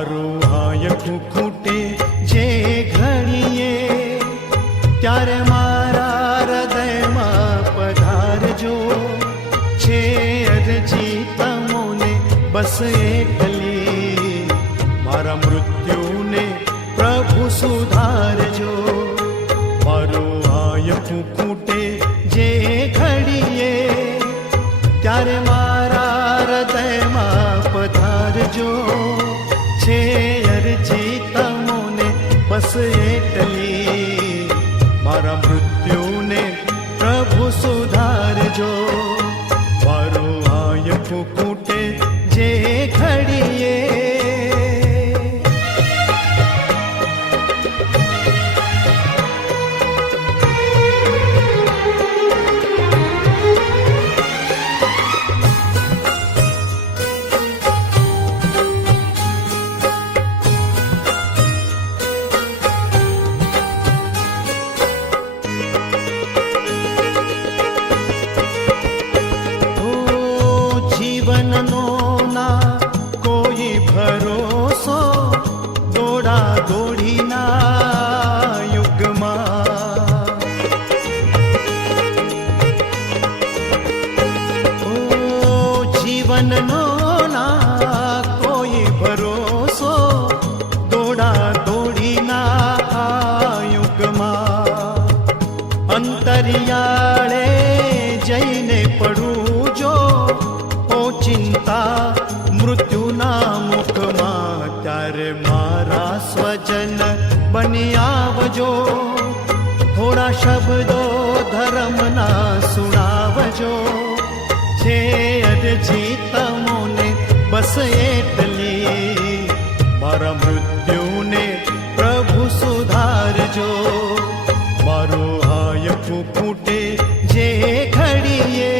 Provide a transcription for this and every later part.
મારું હાયકું ખૂટે જે ઘડીએ, ત્યારે મારા હૃદયમાં પધારજો. છે અરજી તમોને બસ એકલી, મારા મૃત્યુને પ્રભુ સુધારજો. મારું હાયકું ખૂટે જે ઘડીએ, ત્યારે મારા હૃદયમાં પધારજો. છે અરજી તમોને બસ એટલી, મારા મૃત્યુને પ્રભુ સુધારજો. મારું હાયકું ખૂટે જે ઘડીએ. જીવનનો ના કોઈ ભરોસો, દોડા દોડીના યુગમાં. જીવનનો ના કોઈ ભરોસો, દોડા દોડીના યુગમાં. અંતરિયાળે જઈને પડું જો ચિંતા મૃત્યુના મુખમાં, ત્યારે મારા સ્વજન બની આવજો. થોડા શબ્દો ધર્મના સુણાવજો. છે અરજી તમોને બસ એટલી, મારા મૃત્યુને પ્રભુ સુધારજો. મારું હાયકું ખૂટે જે ઘડીએ.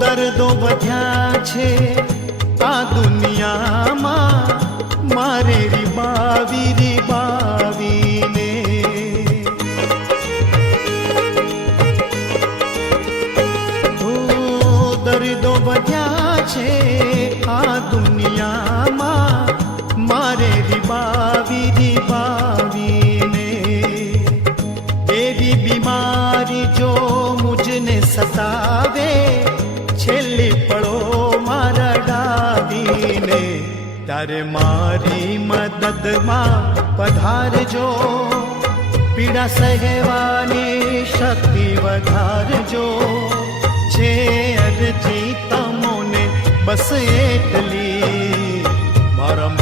દર્દો વધ્યા છે આ દુનિયામાં, મારે રીબાવી રીબાવીને. દર્દો વધ્યા છે આ દુનિયામાં, મારે રીબાવી રીબાવીને. એવી બીમારી જો મુજને સતાવે, છેલ્લી પળો મારા ડાવીને, ત્યારે મારી મદદમાં પધારજો. પીડા સહેવાની શક્તિ વધારજો. છે અરજી તમોને બસ એટલી, મારા